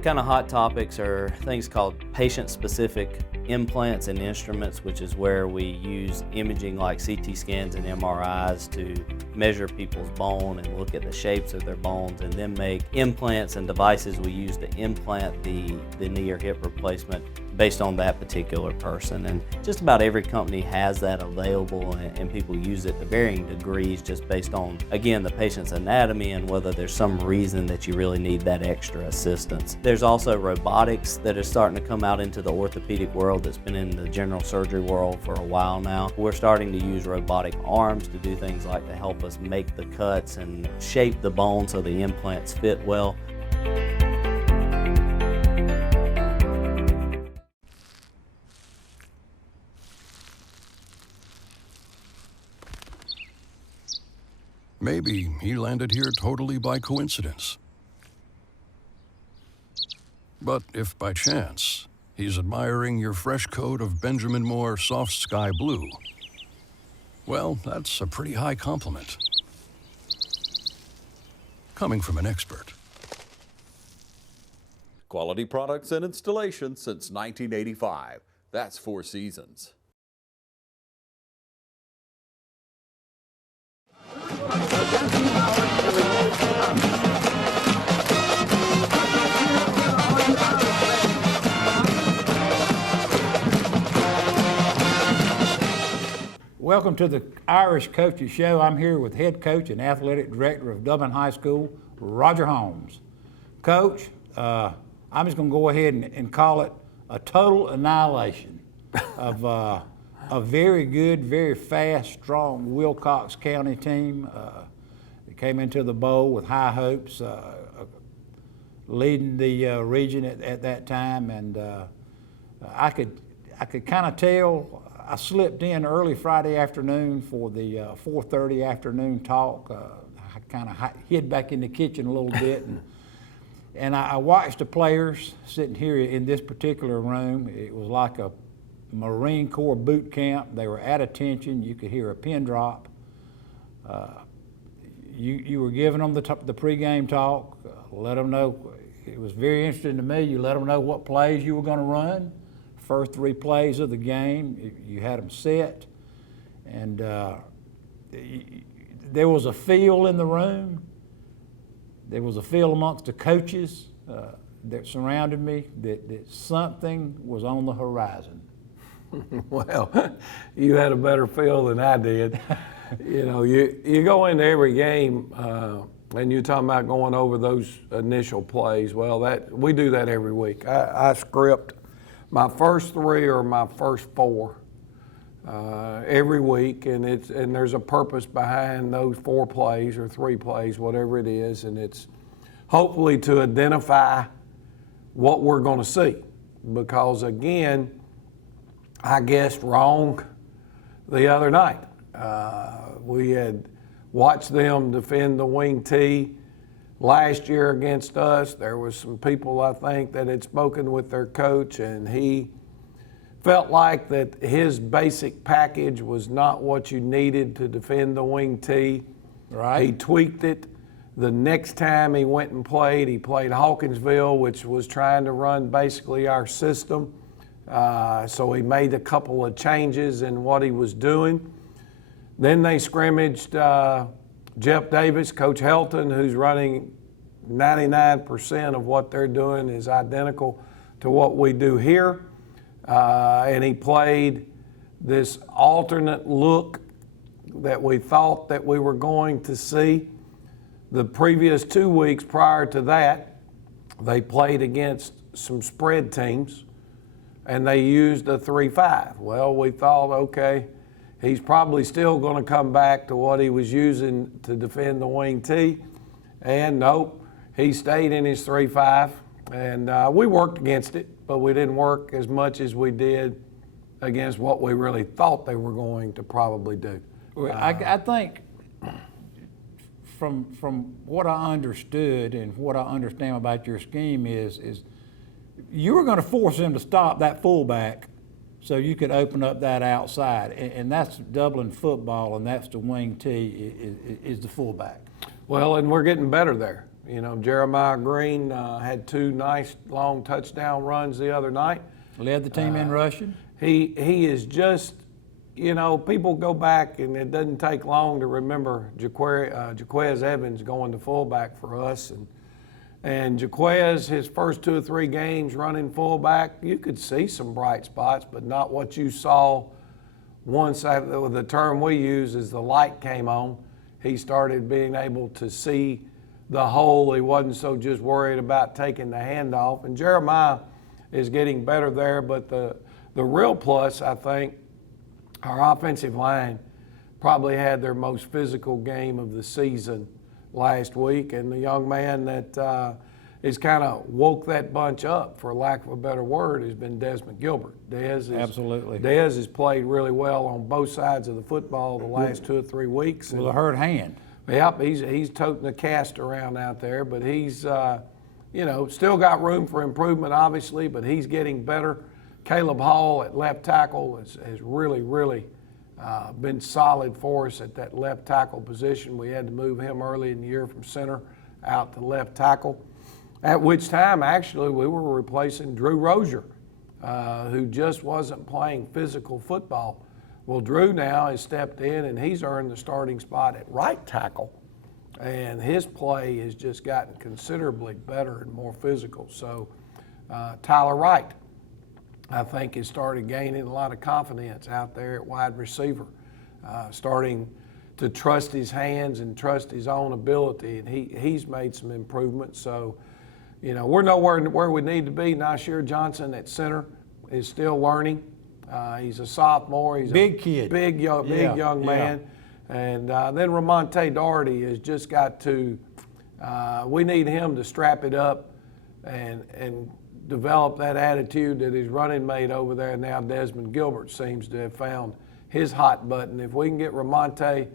kind of hot topics are things called patient-specific implants and instruments, which is where we use imaging like CT scans and MRIs to measure people's bone and look at the shapes of their bones, and then make implants and devices we use to implant the knee or hip replacement based on that particular person. And just about every company has that available, and people use it to varying degrees just based on, again, the patient's anatomy and whether there's some reason that you really need that extra assistance. There's also robotics that is starting to come out into the orthopedic world that's been in the general surgery world for a while now. We're starting to use robotic arms to do things like to help us make the cuts and shape the bone so the implants fit well. Maybe he landed here totally by coincidence. But if by chance he's admiring your fresh coat of Benjamin Moore soft sky blue, well, that's a pretty high compliment. Coming from an expert. Quality products and installation since 1985. That's Four Seasons. Welcome to the Irish Coaches Show. I'm here with head coach and athletic director of Dublin High School, Roger Holmes. Coach, I'm just going to go ahead and call it a total annihilation of a very good, very fast, strong Wilcox County team. They came into the bowl with high hopes, leading the region at that time, and I could kind of tell. I slipped in early Friday afternoon for the 4:30 afternoon talk. I kind of hid back in the kitchen a little bit, and I watched the players sitting here in this particular room. It was like a Marine Corps boot camp. They were at attention. You could hear a pin drop. You were giving them the pregame talk. Let them know. It was very interesting to me. You let them know what plays you were going to run. First 3 plays of the game, you had them set, and there was a feel in the room. There was a feel amongst the coaches that surrounded me that something was on the horizon. Well, you had a better feel than I did. You know, you go into every game and you're talking about going over those initial plays. Well, we do that every week. I script my first 3 or my first 4 every week, and there's a purpose behind those 4 plays or 3 plays, whatever it is, and it's hopefully to identify what we're going to see. Because again, I guessed wrong the other night. We had watched them defend the wing tee last year against us. There was some people, I think, that had spoken with their coach, and he felt like that his basic package was not what you needed to defend the wing tee. Right. He tweaked it. The next time he went and played, he played Hawkinsville, which was trying to run basically our system. So he made a couple of changes in what he was doing. Then they scrimmaged Jeff Davis, Coach Helton, who's running 99% of what they're doing is identical to what we do here. And he played this alternate look that we thought that we were going to see. The previous 2 weeks prior to that, they played against some spread teams, and they used a 3-5. Well, we thought, okay, he's probably still going to come back to what he was using to defend the wing tee. And nope, he stayed in his 3-5. And we worked against it, but we didn't work as much as we did against what we really thought they were going to probably do. I think from what I understood and what I understand about your scheme is you were going to force them to stop that fullback so you could open up that outside, and that's Dublin football, and that's the wing tee is the fullback. Well, and we're getting better there. You know, Jeremiah Green had 2 nice long touchdown runs the other night. Led the team in rushing. He is just, you know, people go back and it doesn't take long to remember Jaquarius Evans going to fullback for us. And Jaquarius, his first 2 or 3 games running fullback, you could see some bright spots, but not what you saw once the term we use is the light came on. He started being able to see the hole. He wasn't so just worried about taking the handoff. And Jeremiah is getting better there, but the real plus, I think, our offensive line probably had their most physical game of the season last week, and the young man that has kind of woke that bunch up, for lack of a better word, has been Desmond Gilbert. Absolutely. Dez has played really well on both sides of the football the last 2 or 3 weeks. With a hurt hand. Yep, he's toting the cast around out there, but he's, you know, still got room for improvement, obviously, but he's getting better. Caleb Hall at left tackle has really, really been solid for us at that left tackle position. We had to move him early in the year from center out to left tackle, at which time, actually, we were replacing Drew Rozier, who just wasn't playing physical football. Well, Drew now has stepped in and he's earned the starting spot at right tackle, and his play has just gotten considerably better and more physical. So Tyler Wright, I think, has started gaining a lot of confidence out there at wide receiver, starting to trust his hands and trust his own ability, and he's made some improvements. So, you know, we're nowhere where we need to be. Nasir Johnson at center is still learning. He's a sophomore. He's big a kid. big young man. And then Ramonte Doherty has just got to, we need him to strap it up and develop that attitude that his running mate over there now, Desmond Gilbert, seems to have found his hot button. If we can get Ramonte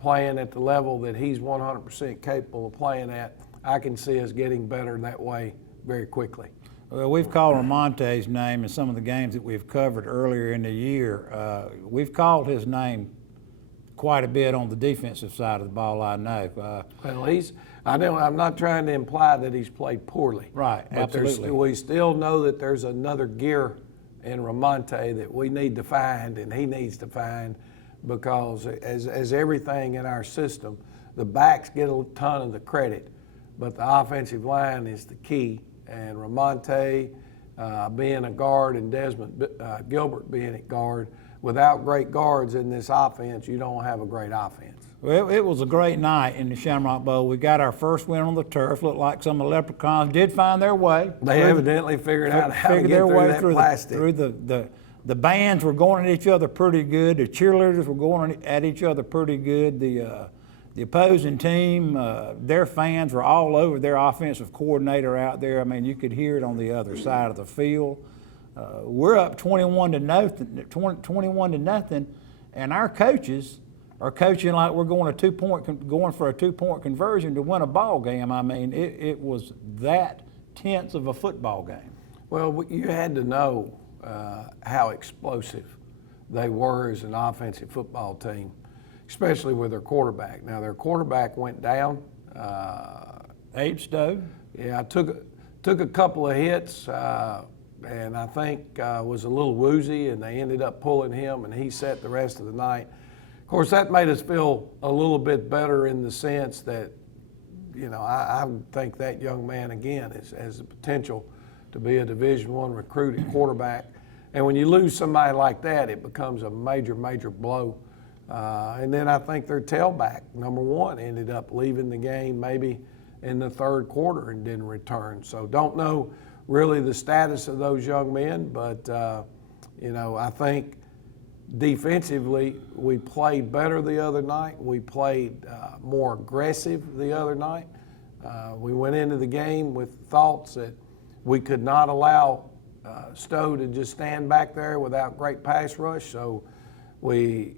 playing at the level that he's 100% capable of playing at, I can see us getting better that way very quickly. Well, we've called Ramonte's name in some of the games that we've covered earlier in the year. We've called his name quite a bit on the defensive side of the ball, I know. Well, I'm not trying to imply that he's played poorly. Right, but absolutely. We still know that there's another gear in Ramonte that we need to find and he needs to find, because as everything in our system, the backs get a ton of the credit, but the offensive line is the key. And Ramonte being a guard and Desmond Gilbert being at guard, without great guards in this offense, you don't have a great offense. Well, it was a great night in the Shamrock Bowl. We got our first win on the turf. Looked like some of the Leprechauns did find their way. They evidently figured out how to get their through way that plastic. Through the bands were going at each other pretty good. The cheerleaders were going at each other pretty good. The opposing team, their fans were all over their offensive coordinator out there. I mean, you could hear it on the other side of the field. We're up 21 to nothing, and our coaches are coaching like we're going for a 2-point conversion to win a ball game. I mean, it was that tense of a football game. Well, you had to know how explosive they were as an offensive football team, especially with their quarterback. Now, their quarterback went down. Abe Stowe. Yeah, I took a couple of hits, and I think was a little woozy, and they ended up pulling him, and he sat the rest of the night. Of course, that made us feel a little bit better in the sense that, you know, I think that young man, again, has the potential to be a Division I recruit at quarterback. And when you lose somebody like that, it becomes a major, major blow. And then I think their tailback, number 1, ended up leaving the game maybe in the 3rd quarter and didn't return. So don't know really the status of those young men, but, you know, I think defensively we played better the other night. We played more aggressive the other night. We went into the game with thoughts that we could not allow Stowe to just stand back there without great pass rush. So we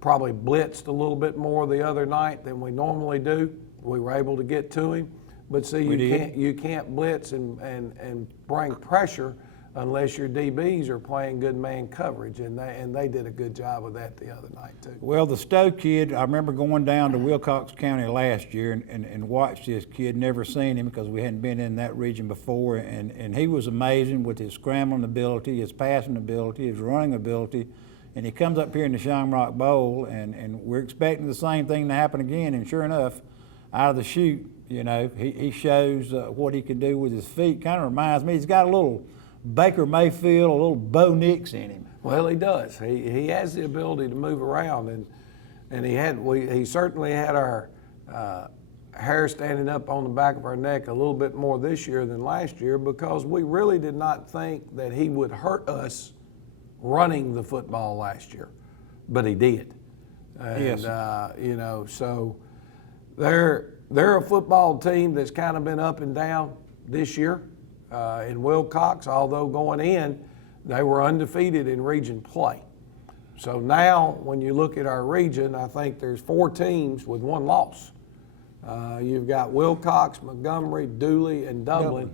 probably blitzed a little bit more the other night than we normally do. We were able to get to him, but see, you can't blitz and bring pressure unless your DBs are playing good man coverage, and they did a good job of that the other night too. Well, the Stowe kid, I remember going down to Wilcox County last year and watched this kid, never seen him because we hadn't been in that region before, and he was amazing with his scrambling ability, his passing ability, his running ability, and he comes up here in the Shamrock Bowl, and we're expecting the same thing to happen again, and sure enough, out of the chute, you know, he shows what he can do with his feet. Kind of reminds me, he's got a little Baker Mayfield, a little Bo Nix in him. Well, he does. He has the ability to move around, and he certainly had our hair standing up on the back of our neck a little bit more this year than last year, because we really did not think that he would hurt us running the football last year, but he did. And, Yes. you know, so they're a football team that's kind of been up and down this year in Wilcox, although going in, they were undefeated in region play. So now when you look at our region, I think there's 4 teams with 1 loss. You've got Wilcox, Montgomery, Dooley, and Dublin.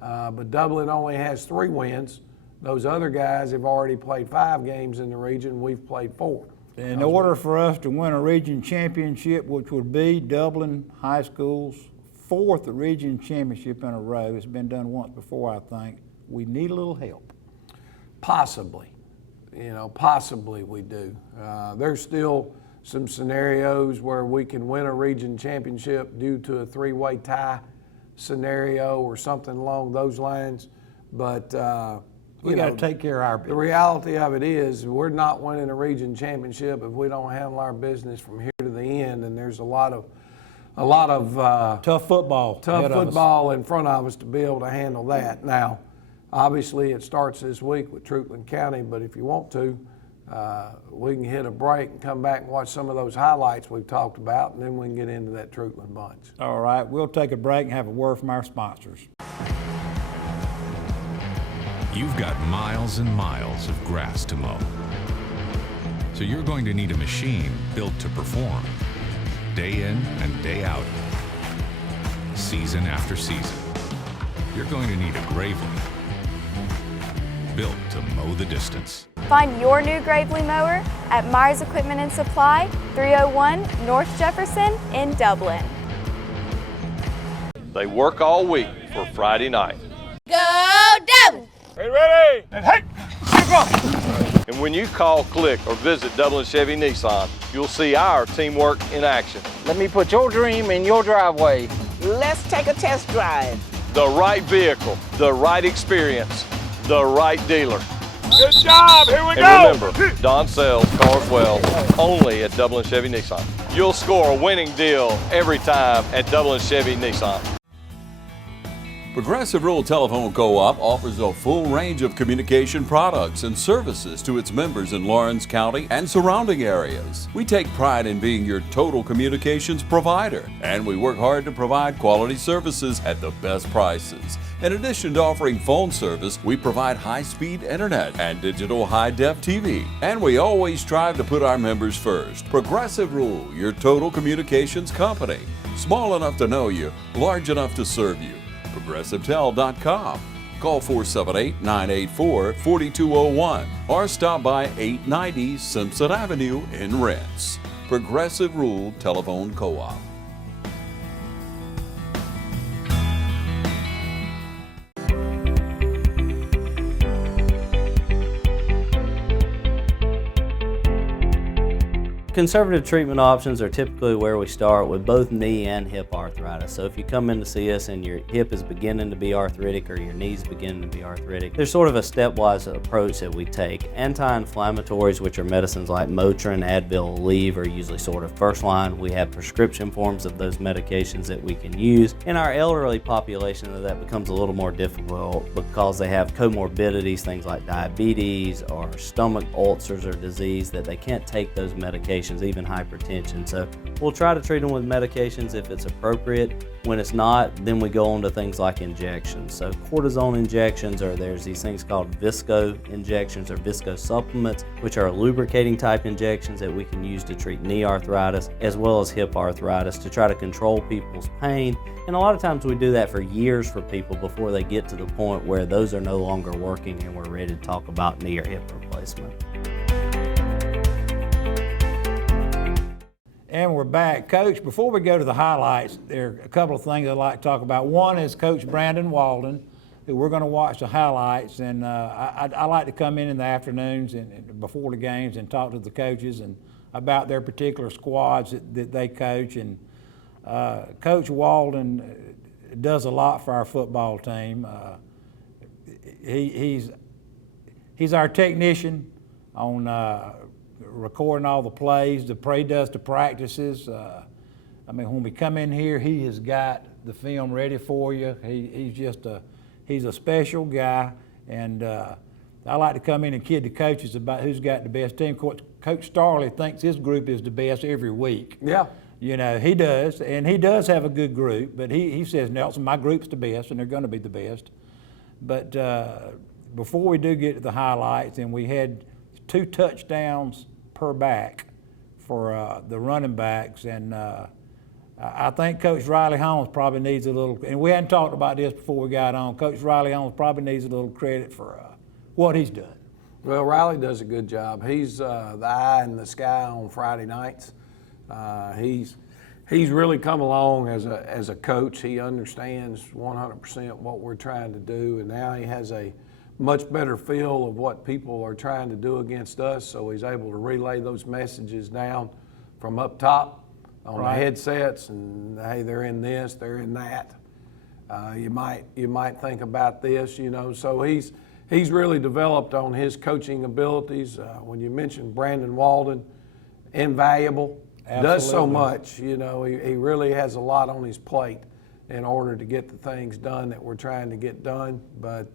But Dublin only has 3 wins. Those other guys have already played 5 games in the region. We've played 4. In order for us to win a region championship, which would be Dublin High School's 4th region championship in a row, it's been done once before, I think, we need a little help. Possibly, possibly we do. There's still some scenarios where we can win a region championship due to a 3-way tie scenario or something along those lines, but We got to take care of our business. the reality of it is we're not winning a region championship if we don't handle our business from here to the end, and there's a lot of Tough football. ahead of us. football in front of us to be able to handle that. Now, obviously it starts this week with Truitland County, but if you want to, we can hit a break and come back and watch some of those highlights we've talked about, and then we can get into that Truitland bunch. All right, we'll take a break and have a word from our sponsors. You've got miles and miles of grass to mow. So you're going to need a machine built to perform, day in and day out, season after season. You're going to need a Gravely, built to mow the distance. Find your new Gravely mower at Myers Equipment and Supply, 301 North Jefferson in Dublin. They work all week for Friday night. Go Dublin! Ready? And hey! And when you call, click, or visit Dublin Chevy Nissan, you'll see our teamwork in action. Let me put your dream in your driveway. Let's take a test drive. The right vehicle, the right experience, the right dealer. Good job, here we go! And remember, Don sells cars well, only at Dublin Chevy Nissan. You'll score a winning deal every time at Dublin Chevy Nissan. Progressive Rural Telephone Co-op offers a full range of communication products and services to its members in Lawrence County and surrounding areas. We take pride in being your total communications provider, and we work hard to provide quality services at the best prices. In addition to offering phone service, we provide high-speed internet and digital high-def TV. And we always strive to put our members first. Progressive Rural, your total communications company. Small enough to know you, large enough to serve you. ProgressiveTel.com. Call 478-984-4201 or stop by 890 Simpson Avenue in Rents. Progressive Rural Telephone Co-op. Conservative treatment options are typically where we start with both knee and hip arthritis. So if you come in to see us and your hip is beginning to be arthritic or your knee's beginning to be arthritic, there's sort of a stepwise approach that we take. Anti-inflammatories, which are medicines like Motrin, Advil, Aleve, are usually sort of first line. We have prescription forms of those medications that we can use. In our elderly population, that becomes a little more difficult because they have comorbidities, things like diabetes or stomach ulcers or disease, that they can't take those medications medications, even hypertension. So we'll try to treat them with medications if it's appropriate. When it's not, then we go on to things like injections. So cortisone injections, or there's these things called visco injections or visco supplements, which are lubricating type injections that we can use to treat knee arthritis as well as hip arthritis to try to control people's pain. And a lot of times we do that for years for people before they get to the point where those are no longer working and we're ready to talk about knee or hip replacement. And we're back. Coach, before we go to the highlights, there are a couple of things I'd like to talk about. One is Coach Brandon Walden, who we're going to watch the highlights. And I like to come in the afternoons and before the games and talk to the coaches and about their particular squads that they coach. And Coach Walden does a lot for our football team. He's our technician on recording all the plays. Does the practices. I mean, when we come in here, he has got the film ready for you. He's a special guy, and I like to come in and kid the coaches about who's got the best team. Coach Starley thinks his group is the best every week. Yeah. You know, he does, and he does have a good group, but he says, Nelson, my group's the best, and they're going to be the best. But before we do get to the highlights, and we had 2 touchdowns per back for the running backs, and I think Coach Riley Holmes probably needs a little, and we hadn't talked about this before we got on, Coach Riley Holmes probably needs a little credit for what he's done. Well, Riley does a good job. He's the eye in the sky on Friday nights. He's really come along as a coach. He understands 100% what we're trying to do, and now he has a much better feel of what people are trying to do against us, so he's able to relay those messages down from up top on the headsets, and hey, they're in this, they're in that. You might think about this, you know. So he's really developed on his coaching abilities. When you mentioned Brandon Walden, invaluable. Absolutely. Does so much, you know. He really has a lot on his plate in order to get the things done that we're trying to get done. But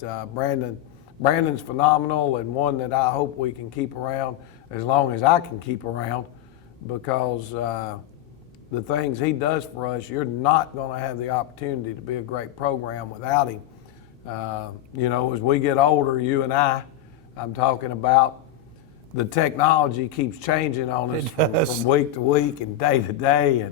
Brandon's phenomenal, and one that I hope we can keep around as long as I can keep around, because the things he does for us, you're not going to have the opportunity to be a great program without him. You know, as we get older, you and I'm talking about, the technology keeps changing on us from week to week and day to day,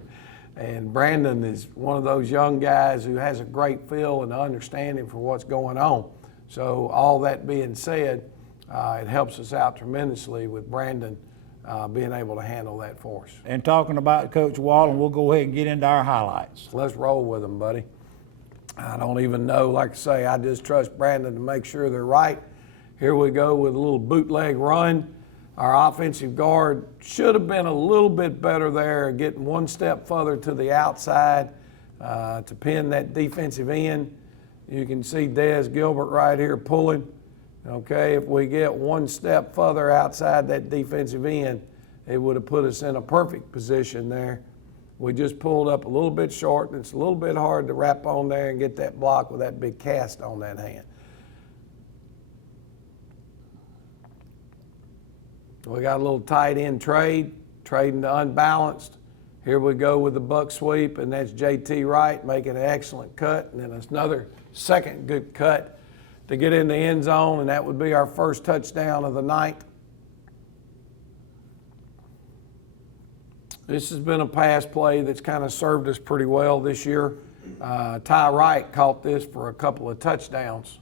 and Brandon is one of those young guys who has a great feel and understanding for what's going on. So all that being said, it helps us out tremendously with Brandon being able to handle that for us. And talking about Coach Walden, we'll go ahead and get into our highlights. Let's roll with them, buddy. I don't even know, like I say, I just trust Brandon to make sure they're right. Here we go with a little bootleg run. Our offensive guard should have been a little bit better there, getting one step further to the outside to pin that defensive end. You can see Desmond Gilbert right here pulling. Okay, if we get one step further outside that defensive end, it would have put us in a perfect position there. We just pulled up a little bit short, and it's a little bit hard to wrap on there and get that block with that big cast on that hand. We got a little tight end trading to unbalanced. Here we go with the buck sweep, and that's JT Wright making an excellent cut, and then another second good cut to get in the end zone, and that would be our first touchdown of the night. This has been a pass play that's kind of served us pretty well this year. Ty Wright caught this for a couple of touchdowns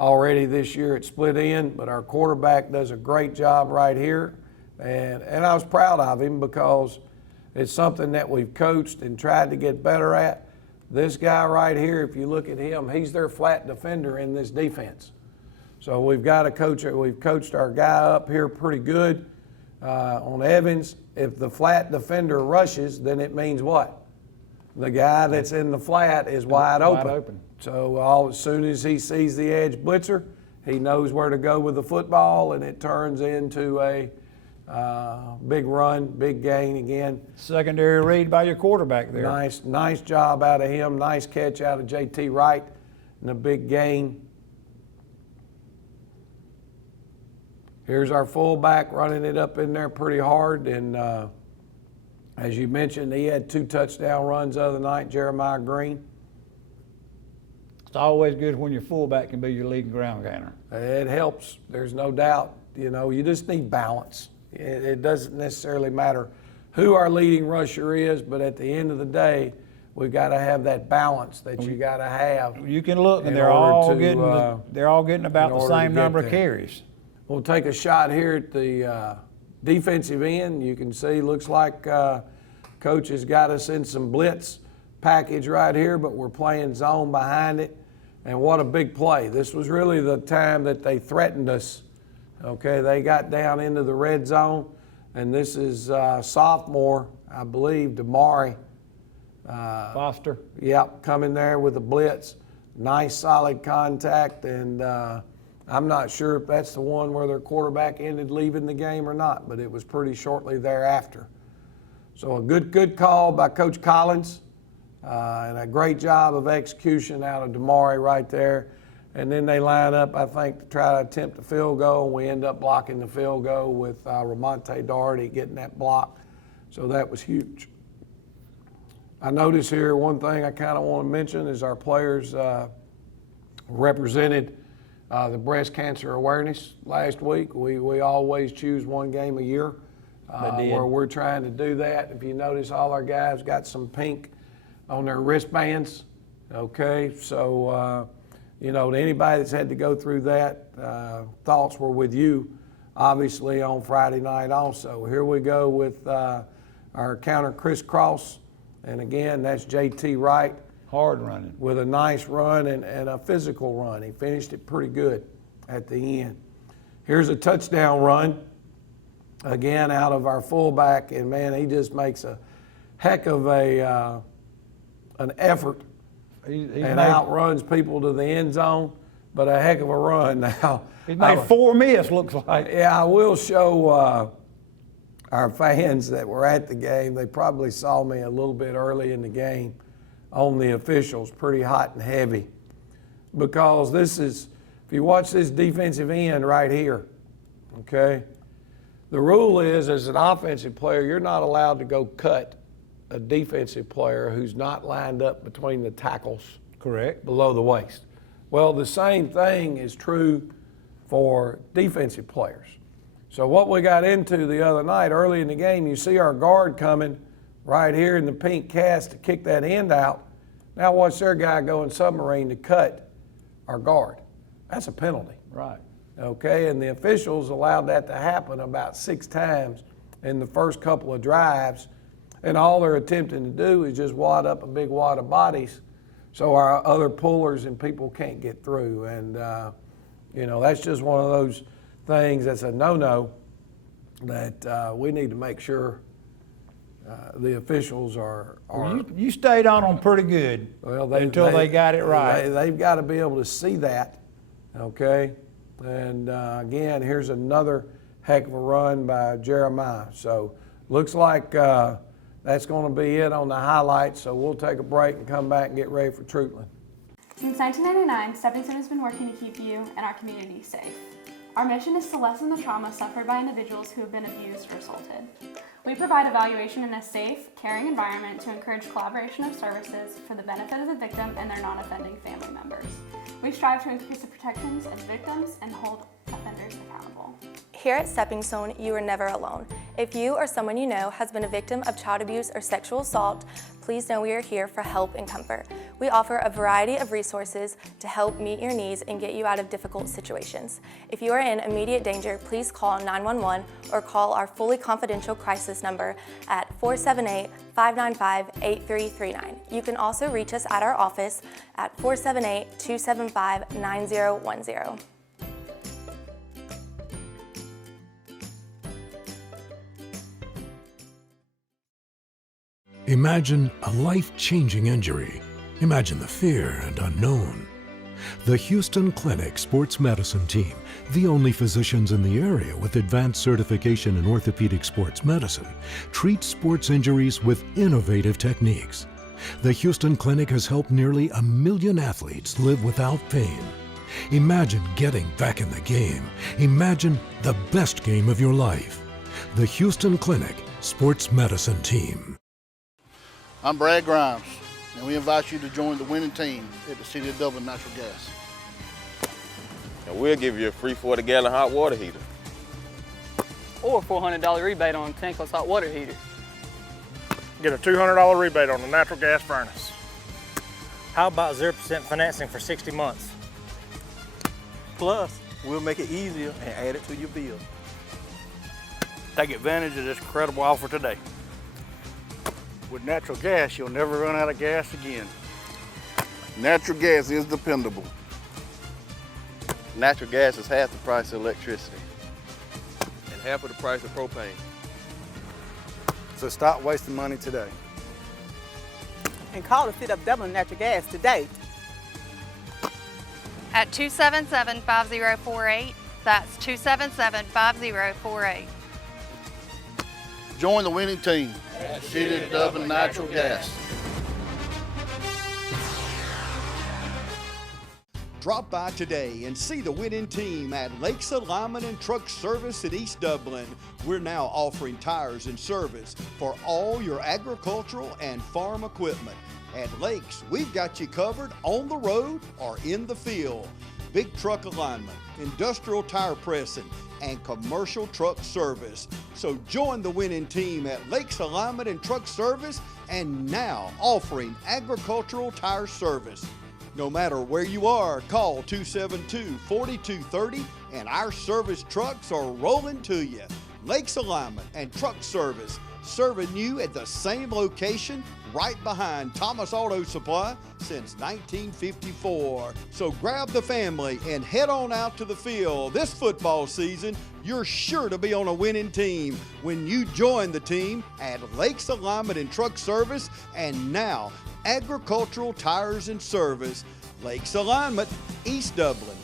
already this year at split end, but our quarterback does a great job right here, and I was proud of him because it's something that we've coached and tried to get better at. This guy right here, if you look at him, he's their flat defender in this defense. So we've got a coach. We've coached our guy up here pretty good on Evans. If the flat defender rushes, then it means what? The guy that's in the flat is wide open. So as soon as he sees the edge blitzer, he knows where to go with the football, and it turns into a big run, big gain again. Secondary read by your quarterback there. Nice job out of him. Nice catch out of JT Wright, and a big gain. Here's our fullback running it up in there pretty hard, and As you mentioned, he had 2 touchdown runs the other night, Jeremiah Green. It's always good when your fullback can be your leading ground gainer. It helps, there's no doubt. You know, you just need balance. It doesn't necessarily matter who our leading rusher is, but at the end of the day, we got to have that balance that you got to have. You can look, and they're all getting about the same number of carries. We'll take a shot here at the defensive end. You can see, looks like Coach has got us in some blitz package right here, but we're playing zone behind it. And what a big play. This was really the time that they threatened us. Okay, they got down into the red zone, and this is sophomore, I believe, Damari. Foster. Yep, coming there with a blitz. Nice solid contact, and I'm not sure if that's the one where their quarterback ended leaving the game or not, but it was pretty shortly thereafter. So a good call by Coach Collins, and a great job of execution out of Damari right there. And then they line up, I think, to try to attempt a field goal, and we end up blocking the field goal with Dominique Doherty getting that block. So that was huge. I notice here one thing I kind of want to mention is our players represented the breast cancer awareness last week. We always choose one game a year where we're trying to do that. If you notice, all our guys got some pink on their wristbands. Okay, so you know, to anybody that's had to go through that, thoughts were with you, obviously, on Friday night also. Here we go with our counter crisscross. And again, that's JT Wright. Hard running. With a nice run and a physical run. He finished it pretty good at the end. Here's a touchdown run, again, out of our fullback. And, man, he just makes a heck of an effort and outruns people to the end zone, but a heck of a run now. He made 4 miss, looks like. Yeah, I will show our fans that were at the game. They probably saw me a little bit early in the game on the officials, pretty hot and heavy. Because this is, if you watch this defensive end right here, okay, the rule is as an offensive player, you're not allowed to go cut a defensive player who's not lined up between the tackles. Correct. Below the waist. Well, the same thing is true for defensive players. So what we got into the other night, early in the game, you see our guard coming right here in the pink cast to kick that end out. Now watch their guy going submarine to cut our guard. That's a penalty. Right. Okay, and the officials allowed that to happen about 6 times in the first couple of drives, and all they're attempting to do is just wad up a big wad of bodies so our other pullers and people can't get through. And, you know, that's just one of those things that's a no-no that we need to make sure the officials are. Well, you stayed on them pretty good until they got it right. They've got to be able to see that, okay? And again, here's another heck of a run by Jeremiah. So looks like that's going to be it on the highlights. So we'll take a break and come back and get ready for Troutland. Since 1999, Stepping Stone has been working to keep you and our community safe. Our mission is to lessen the trauma suffered by individuals who have been abused or assaulted. We provide evaluation in a safe, caring environment to encourage collaboration of services for the benefit of the victim and their non-offending family members. We strive to increase the protections of victims and hold offenders accountable. Here at Stepping Stone, you are never alone. If you or someone you know has been a victim of child abuse or sexual assault, please know we are here for help and comfort. We offer a variety of resources to help meet your needs and get you out of difficult situations. If you are in immediate danger, please call 911 or call our fully confidential crisis number at 478-595-8339. You can also reach us at our office at 478-275-9010. Imagine a life-changing injury. Imagine the fear and unknown. The Houston Clinic Sports Medicine Team, the only physicians in the area with advanced certification in orthopedic sports medicine, treats sports injuries with innovative techniques. The Houston Clinic has helped nearly 1 million athletes live without pain. Imagine getting back in the game. Imagine the best game of your life. The Houston Clinic, Sports Medicine Team. I'm Brad Grimes, and we invite you to join the winning team at the City of Dublin Natural Gas. And we'll give you a free 40-gallon hot water heater. Or a $400 rebate on a tankless hot water heater. Get a $200 rebate on the natural gas furnace. How about 0% financing for 60 months? Plus, we'll make it easier and add it to your bill. Take advantage of this incredible offer today. With natural gas, you'll never run out of gas again. Natural gas is dependable. Natural gas is half the price of electricity. And half of the price of propane. So stop wasting money today. And call the City of Dublin Natural Gas today. At 277-5048. That's 277-5048. Join the winning team at the City of Dublin Natural Gas. Drop by today and see the winning team at Lakes Alignment and Truck Service in East Dublin. We're now offering tires and service for all your agricultural and farm equipment. At Lakes, we've got you covered on the road or in the field. Big truck alignment, industrial tire pressing, and commercial truck service. So join the winning team at Lakes Alignment and Truck Service, and now offering agricultural tire service. No matter where you are, call 272-4230 and our service trucks are rolling to you. Lakes Alignment and Truck Service, serving you at the same location right behind Thomas Auto Supply since 1954. So grab the family and head on out to the field. This football season, you're sure to be on a winning team when you join the team at Lakes Alignment and Truck Service, and now agricultural tires and service. Lakes Alignment, East Dublin.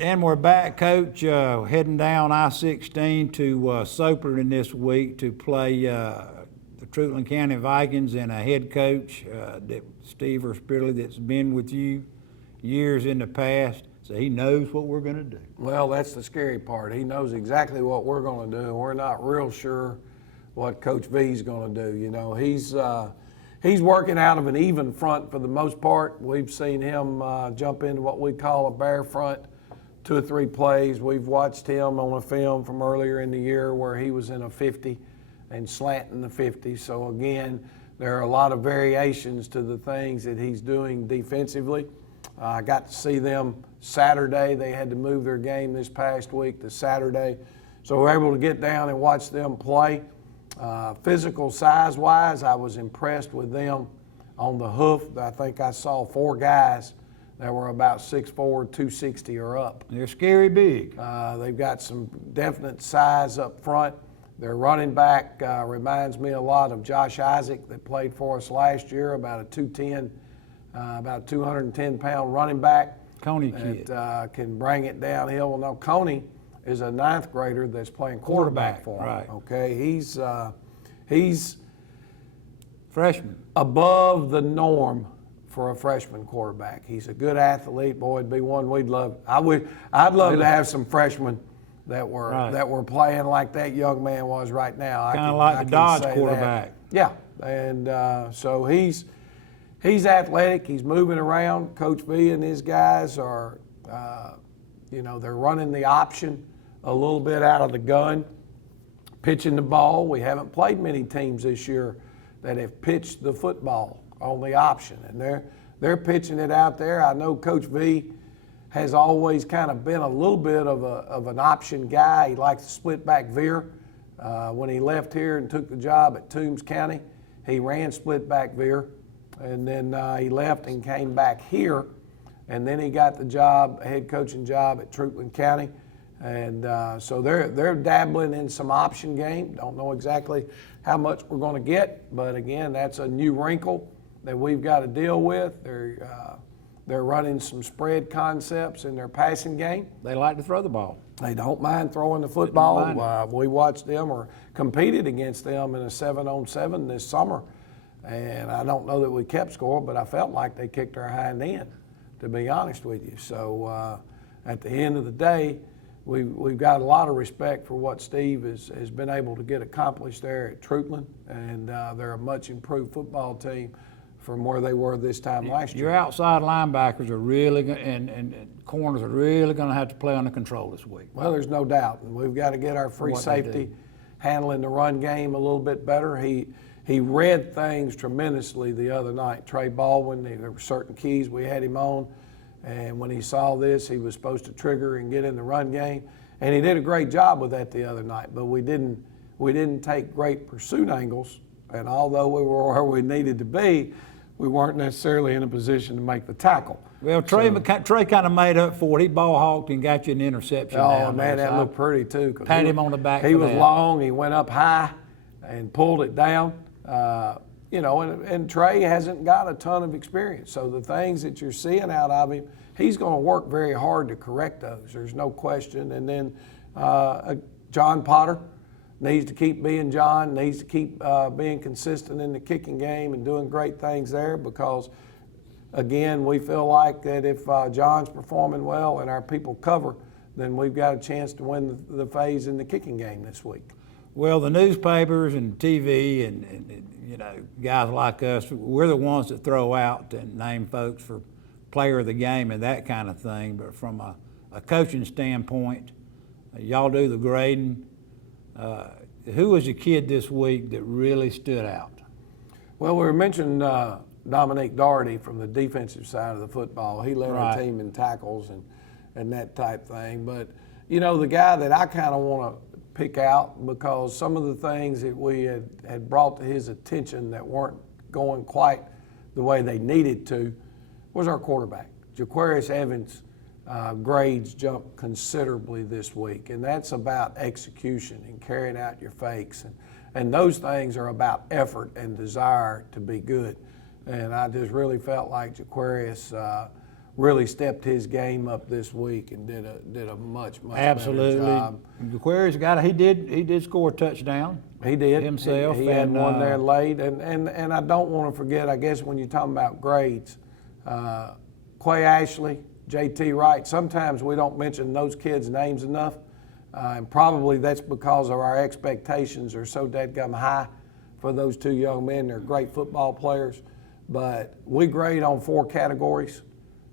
And we're back, Coach, heading down I-16 to Soperton this week to play the Trutland County Vikings, and a head coach, Steve Erspilly, that's been with you years in the past, so he knows what we're going to do. Well, that's the scary part. He knows exactly what we're going to do, and we're not real sure what Coach V's going to do. You know, he's working out of an even front for the most part. We've seen him jump into what we call a bear front 2 or 3 plays. We've watched him on a film from earlier in the year where he was in a 50 and slanting the 50. So again, there are a lot of variations to the things that he's doing defensively. I got to see them Saturday. They had to move their game this past week to Saturday. So we're able to get down and watch them play. Physical size-wise, I was impressed with them on the hoof. I think I saw 4 guys that were about 6'4", 260 or up. They're scary big. They've got some definite size up front. Their running back reminds me a lot of Josh Isaac that played for us last year, about a 210, about 210-pound running back. Coney kid. That can bring it downhill. Well, no, Coney is a 9th grader that's playing quarterback for him. Right. Okay, he's freshman, above the norm for a freshman quarterback. He's a good athlete. Boy, it'd be one we'd love. I'd love to have some freshmen that were playing like that young man was right now. Kind of like the Dodge quarterback. Yeah, and so he's athletic. He's moving around. Coach V and his guys are, they're running the option a little bit out of the gun, pitching the ball. We haven't played many teams this year that have pitched the football on the option, and they're pitching it out there. I know Coach V has always kind of been a little bit of an option guy. He likes to split back veer. When he left here and took the job at Toombs County, he ran split back veer, and then he left and came back here, and then he got the job, head coaching job at Trutland County. And so they're dabbling in some option game. Don't know exactly how much we're going to get, but again, that's a new wrinkle that we've got to deal with. They're running some spread concepts in their passing game. They like to throw the ball. They don't mind throwing the football. We watched them or competed against them in a 7-on-7 this summer, and I don't know that we kept score, but I felt like they kicked our hind end, to be honest with you. So at the end of the day, we've got a lot of respect for what Steve has been able to get accomplished there at Trutland, and they're a much improved football team from where they were this time last year. Your outside linebackers are really, and corners are really going to have to play under control this week. Well, there's no doubt. And we've got to get our free safety handling the run game a little bit better. He read things tremendously the other night. Trey Baldwin, there were certain keys we had him on, and when he saw this, he was supposed to trigger and get in the run game, and he did a great job with that the other night. But we didn't take great pursuit angles, and although we were where we needed to be, we weren't necessarily in a position to make the tackle. Well, Trey kind of made up for it. He ball hawked and got you an interception. Oh, man, that looked pretty too. Pat him on the back. He was long. He went up high and pulled it down. You know, and Trey hasn't got a ton of experience. So the things that you're seeing out of him, he's going to work very hard to correct those. There's no question. And then John Potter needs to keep being John, needs to keep being consistent in the kicking game and doing great things there, because, again, we feel like that if John's performing well and our people cover, then we've got a chance to win the phase in the kicking game this week. Well, the newspapers and TV and you know, guys like us, we're the ones that throw out and name folks for player of the game and that kind of thing. But from a coaching standpoint, y'all do the grading. Who was a kid this week that really stood out? Well, we mentioned Dominique Doherty from the defensive side of the football. He led our team in tackles and that type thing. But, you know, the guy that I kind of want to pick out, because some of the things that we had brought to his attention that weren't going quite the way they needed to, was our quarterback. Jaquarius Evans grades jumped considerably this week, and that's about execution and carrying out your fakes. And those things are about effort and desire to be good. And I just really felt like Jaquarius really stepped his game up this week and did a much better job. Jaquarius he did score a touchdown. He did himself. He had one there late, and I don't want to forget. I guess when you're talking about grades, Quay Ashley, J.T. Wright. Sometimes we don't mention those kids' names enough, and probably that's because of our expectations are so dadgum high for those two young men. They're great football players, but we grade on 4 categories.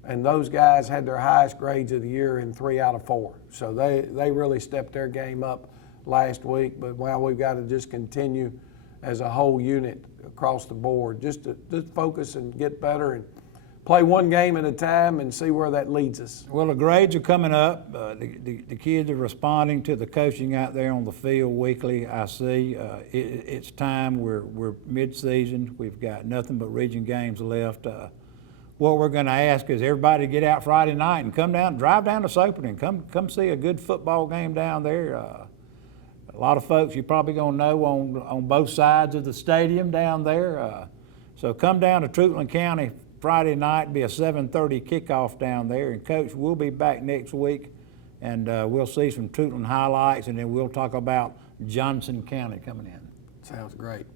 And those guys had their highest grades of the year in 3 out of 4. So they really stepped their game up last week. But now we've got to just continue as a whole unit across the board, just to focus and get better and play one game at a time and see where that leads us. Well, the grades are coming up. The kids are responding to the coaching out there on the field weekly. I see it's time. We're mid-season. We've got nothing but region games left. What we're going to ask is everybody to get out Friday night and drive down to Soperton and come see a good football game down there. A lot of folks you're probably going to know on both sides of the stadium down there. So come down to Trutland County Friday night, be a 7:30 kickoff down there. And Coach, we'll be back next week, and we'll see some Trutland highlights, and then we'll talk about Johnson County coming in. Sounds great.